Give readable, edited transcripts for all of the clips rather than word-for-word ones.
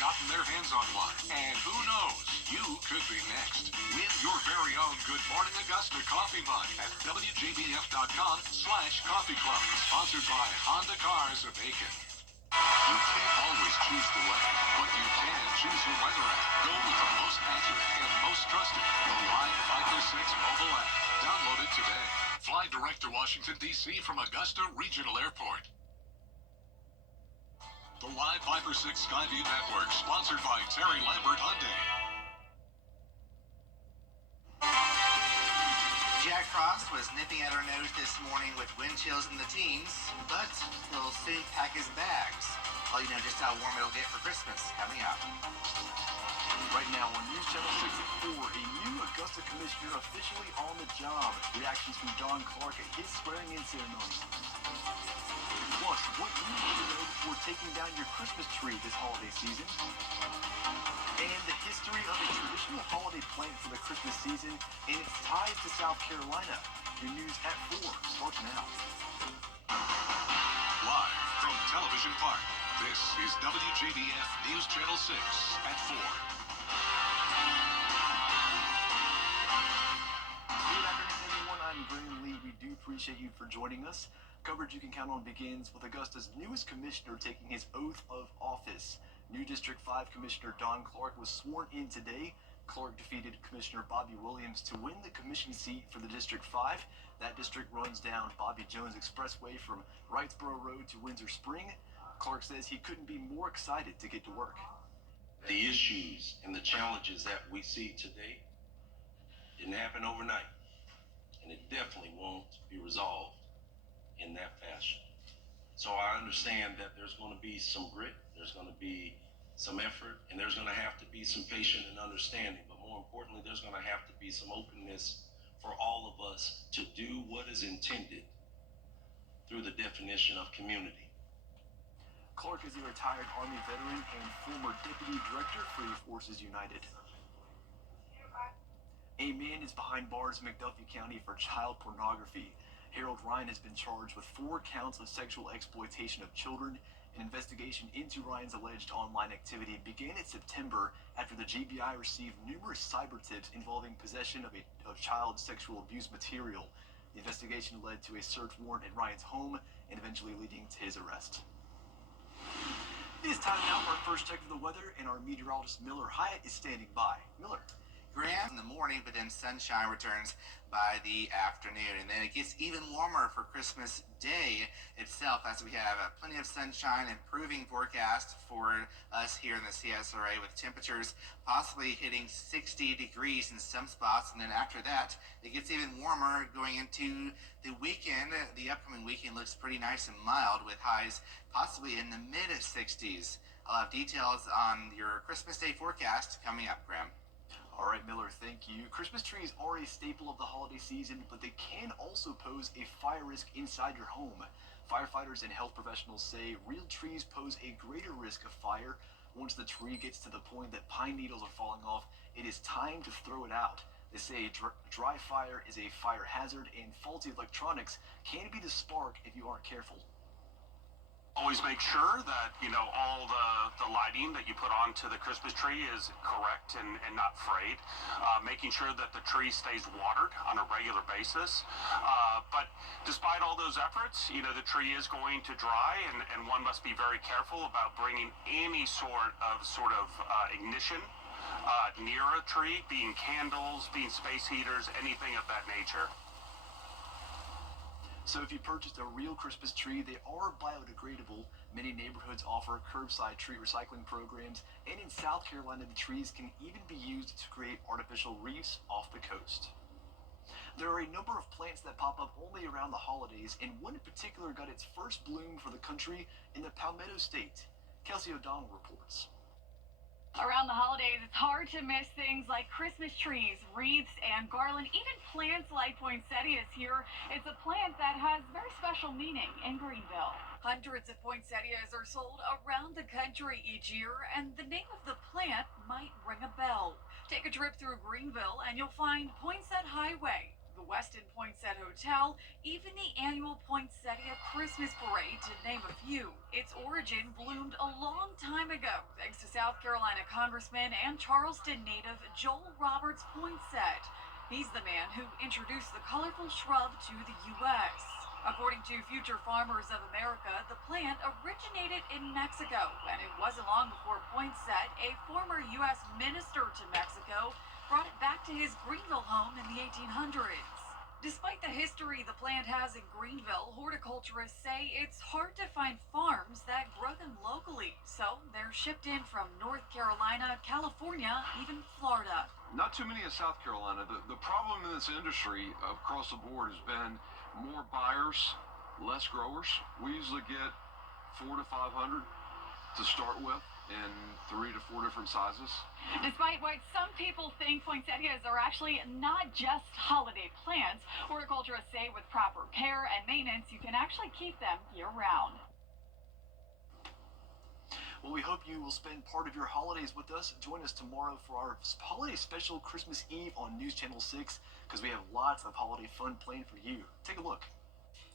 gotten their hands on one. And who knows, you could be next. Win your very own Good Morning Augusta coffee mug at WJBF.com/coffee club. Sponsored by Honda Cars of Aiken. You can't always choose the weather, but you can choose your weather app. Go with the most accurate and most trusted, the Live Viper 6 mobile app. Download it today. Fly direct to Washington, D.C. from Augusta Regional Airport. The Live Viper 6 Skyview Network, sponsored by Terry Lambert Hyundai. Jack Frost was nipping at our nose this morning with wind chills in the teens, but he'll soon pack his bags. Well, you know just how warm it'll get for Christmas coming up. Right now on News Channel 6 at 4, a new Augusta commissioner officially on the job. Reactions from Don Clark at his swearing-in ceremony. Plus, what you need to know before taking down your Christmas tree this holiday season. And the history of a traditional holiday plant for the Christmas season and its ties to South Carolina. Your news at 4 starts now. Live from Television Park, this is WJBF News Channel 6 at 4. Good afternoon, everyone. I'm Graham Lee. We do appreciate you for joining us. Coverage you can count on begins with Augusta's newest commissioner taking his oath of office. New District 5 Commissioner Don Clark was sworn in today. Clark defeated Commissioner Bobby Williams to win the commission seat for the District 5. That district runs down Bobby Jones Expressway from Wrightsboro Road to Windsor Spring. Clark says he couldn't be more excited to get to work. The issues and the challenges that we see today didn't happen overnight, and it definitely won't be resolved in that fashion. So I understand that there's going to be some grit, there's going to be some effort, and there's going to have to be some patience and understanding. But more importantly, there's going to have to be some openness for all of us to do what is intended through the definition of community. Clark is a retired Army veteran and former Deputy Director, Free Forces United. A man is behind bars in McDuffie County for child pornography. Harold Ryan has been charged with 4 counts of sexual exploitation of children. An investigation into Ryan's alleged online activity began in September after the GBI received numerous cyber tips involving possession of child sexual abuse material. The investigation led to a search warrant at Ryan's home and eventually leading to his arrest. It is time now for our first check of the weather, and our meteorologist Miller Hyatt is standing by. Miller. Grand in the morning, but then sunshine returns by the afternoon. And then it gets even warmer for Christmas Day itself, as we have plenty of sunshine, improving forecast for us here in the CSRA, with temperatures possibly hitting 60 degrees in some spots. And then after that, it gets even warmer going into the weekend. The upcoming weekend looks pretty nice and mild, with highs possibly in the mid-60s. I'll have details on your Christmas Day forecast coming up, Graham. All right, Miller, thank you. Christmas trees are a staple of the holiday season, but they can also pose a fire risk inside your home. Firefighters and health professionals say real trees pose a greater risk of fire. Once the tree gets to the point that pine needles are falling off, it is time to throw it out. They say dry fire is a fire hazard, and faulty electronics can be the spark if you aren't careful. Always make sure that, all the lighting that you put onto the Christmas tree is correct and not frayed. Making sure that the tree stays watered on a regular basis. But despite all those efforts, the tree is going to dry, and one must be very careful about bringing any sort of ignition near a tree, being candles, being space heaters, anything of that nature. So if you purchased a real Christmas tree, they are biodegradable. Many neighborhoods offer curbside tree recycling programs, and in South Carolina, the trees can even be used to create artificial reefs off the coast. There are a number of plants that pop up only around the holidays, and one in particular got its first bloom for the country in the Palmetto State. Kelsey O'Donnell reports. Around the holidays, it's hard to miss things like Christmas trees, wreaths, and garland, even plants like poinsettias here. It's a plant that has very special meaning in Greenville. Hundreds of poinsettias are sold around the country each year, and the name of the plant might ring a bell. Take a trip through Greenville, and you'll find Poinsett Highway, the Westin Poinsettia Hotel, even the annual Poinsettia Christmas Parade, to name a few. Its origin bloomed a long time ago, thanks to South Carolina Congressman and Charleston native Joel Roberts Poinsett. He's the man who introduced the colorful shrub to the U.S. According to Future Farmers of America, the plant originated in Mexico, and it wasn't long before Poinsett, a former U.S. minister to Mexico, brought it back to his Greenville home in the 1800s. Despite the history the plant has in Greenville, horticulturists say it's hard to find farms that grow them locally, so they're shipped in from North Carolina, California, even Florida. Not too many in South Carolina. The problem in this industry across the board has been more buyers, less growers. We usually get 400 to 500 to start with in 3 to 4 different sizes. Despite what some people think, poinsettias are actually not just holiday plants. Horticulturists say with proper care and maintenance, you can actually keep them year-round. Well, we hope you will spend part of your holidays with us. Join us tomorrow for our holiday special Christmas Eve on News Channel 6, because we have lots of holiday fun planned for you. Take a look.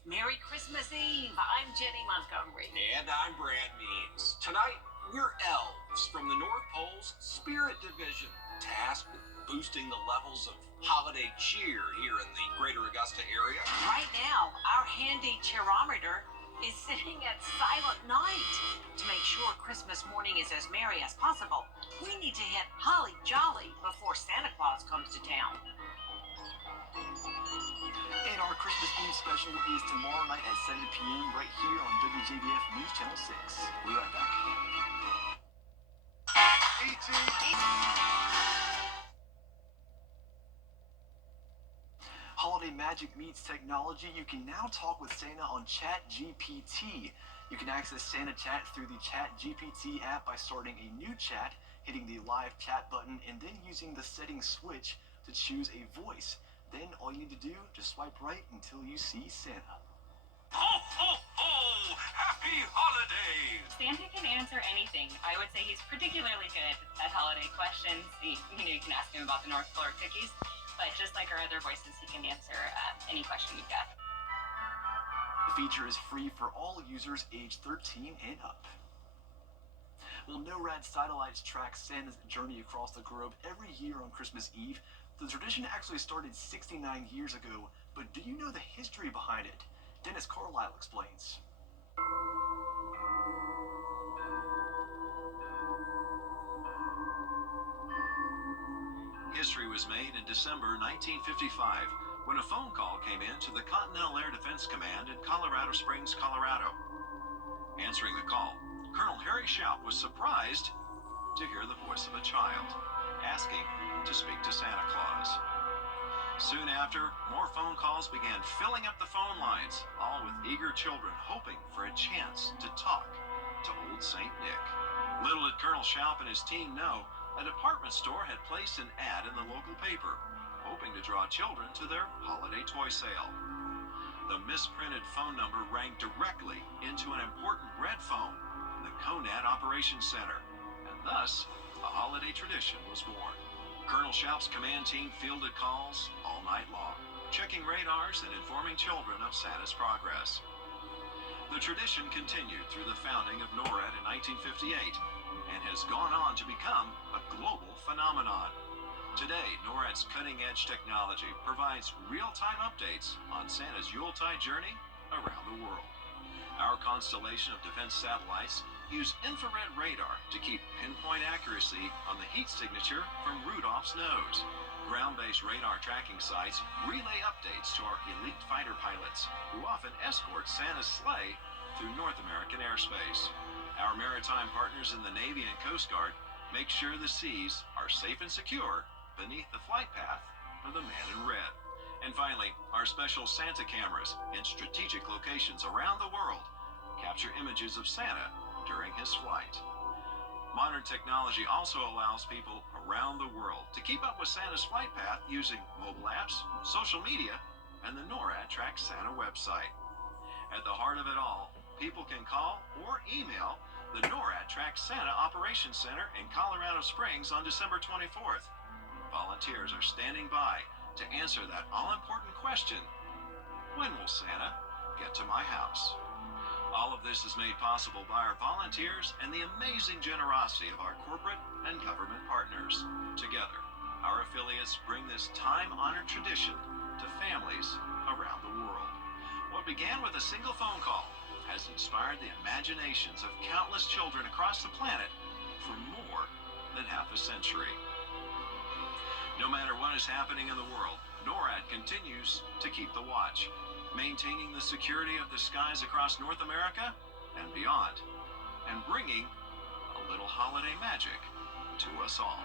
Merry Christmas Eve. I'm Jenny Montgomery. And I'm Brad Means. Tonight, we're elves from the North Pole's Spirit Division, tasked with boosting the levels of holiday cheer here in the greater Augusta area. Right now, our handy cheerometer is sitting at silent night. To make sure Christmas morning is as merry as possible, we need to hit holly jolly before Santa Claus comes to town. And our Christmas Eve special is tomorrow night at 7 p.m. right here on WJBF News Channel 6. We'll be right back. Holiday magic meets technology. You can now talk with Santa on ChatGPT. You can access Santa Chat through the ChatGPT app by starting a new chat, hitting the live chat button, and then using the settings switch to choose a voice. Then all you need to do, just swipe right until you see Santa. Ho, ho, ho! Happy holidays! Santa can answer anything. I would say he's particularly good at holiday questions. You can ask him about the North Pole cookies, but just like our other voices, he can answer any question you've got. The feature is free for all users aged 13 and up. Well, NORAD satellites track Santa's journey across the globe every year on Christmas Eve. The tradition actually started 69 years ago, but do you know the history behind it? Dennis Carlisle explains. History was made in December 1955 when a phone call came in to the Continental Air Defense Command in Colorado Springs, Colorado. Answering the call, Colonel Harry Shoup was surprised to hear the voice of a child asking to speak to Santa Claus. Soon after, more phone calls began filling up the phone lines, all with eager children hoping for a chance to talk to Old St. Nick. Little did Colonel Shoup and his team know, a department store had placed an ad in the local paper, hoping to draw children to their holiday toy sale. The misprinted phone number rang directly into an important red phone in the CONAD Operations Center, and thus, a holiday tradition was born. Colonel Shoup's command team fielded calls all night long, checking radars and informing children of Santa's progress. The tradition continued through the founding of NORAD in 1958 and has gone on to become a global phenomenon. Today, NORAD's cutting-edge technology provides real-time updates on Santa's Yuletide journey around the world. Our constellation of defense satellites use infrared radar to keep pinpoint accuracy on the heat signature from Rudolph's nose. Ground-based radar tracking sites relay updates to our elite fighter pilots, who often escort Santa's sleigh through North American airspace. Our maritime partners in the Navy and Coast Guard make sure the seas are safe and secure beneath the flight path of the man in red. And finally, our special Santa cameras in strategic locations around the world capture images of Santa during his flight. Modern technology also allows people around the world to keep up with Santa's flight path using mobile apps, social media, and the NORAD Track Santa website. At the heart of it all, people can call or email the NORAD Track Santa Operations Center in Colorado Springs on December 24th. Volunteers are standing by to answer that all-important question, when will Santa get to my house? All of this is made possible by our volunteers and the amazing generosity of our corporate and government partners. Together, our affiliates bring this time-honored tradition to families around the world. What began with a single phone call has inspired the imaginations of countless children across the planet for more than half a century. No matter what is happening in the world, NORAD continues to keep the watch, maintaining the security of the skies across North America and beyond, and bringing a little holiday magic to us all.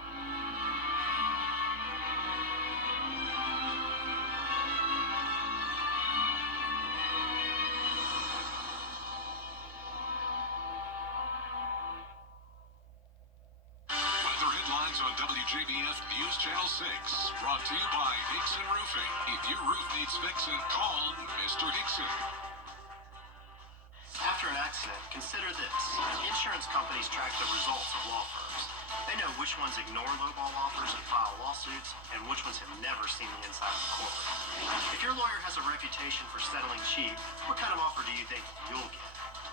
Weather headlines on WJBF News Channel 6. Brought to you by Hickson Roofing. If your roof needs fixing, call Mr. Hickson. After an accident, consider this. Insurance companies track the results of law firms. They know which ones ignore lowball offers and file lawsuits, and which ones have never seen the inside of the courtroom. If your lawyer has a reputation for settling cheap, what kind of offer do you think you'll get?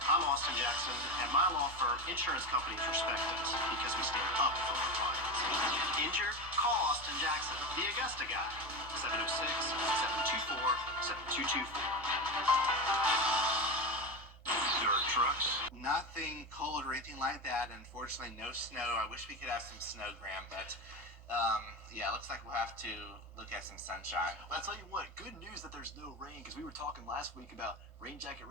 I'm Austin Jackson, and my law firm, insurance companies respect us because we stand up for our clients. Injured? Call Austin Jackson, the Augusta guy. 706-724-7224. Dirt trucks. Nothing cold or anything like that. Unfortunately, no snow. I wish we could have some snow, Graham, but yeah, looks like we'll have to look at some sunshine. I'll tell you what, good news that there's no rain, because we were talking last week about rain jacket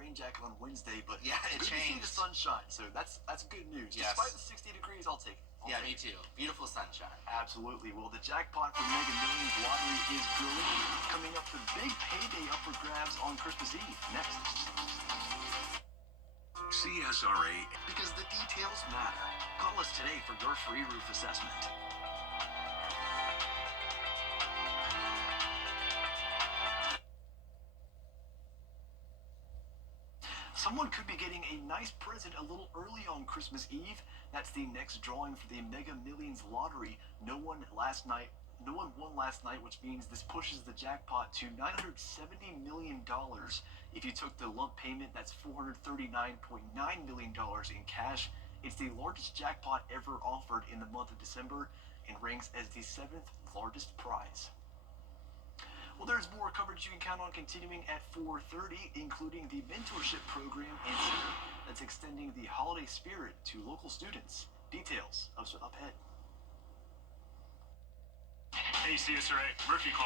on Wednesday, but Yeah, it good changed. to see the sunshine, so that's good news. Yes. Despite the 60 degrees, I'll take it. Yeah, me too. Beautiful sunshine. Absolutely. Well, the jackpot for Mega Millions lottery is growing. Coming up, the big payday up for grabs on Christmas Eve. Next. CSRA. Because the details matter. Call us today for your free roof assessment. Someone could be getting a nice present a little early on Christmas Eve. That's the next drawing for the Mega Millions lottery. No one won last night, which means this pushes the jackpot to $970 million. If you took the lump payment, that's $439.9 million in cash. It's the largest jackpot ever offered in the month of December and ranks as the 7th largest prize. Well, there's more coverage you can count on continuing at 4:30, including the mentorship program and center that's extending the holiday spirit to local students. Details up ahead. Hey, CSRA, rookie call.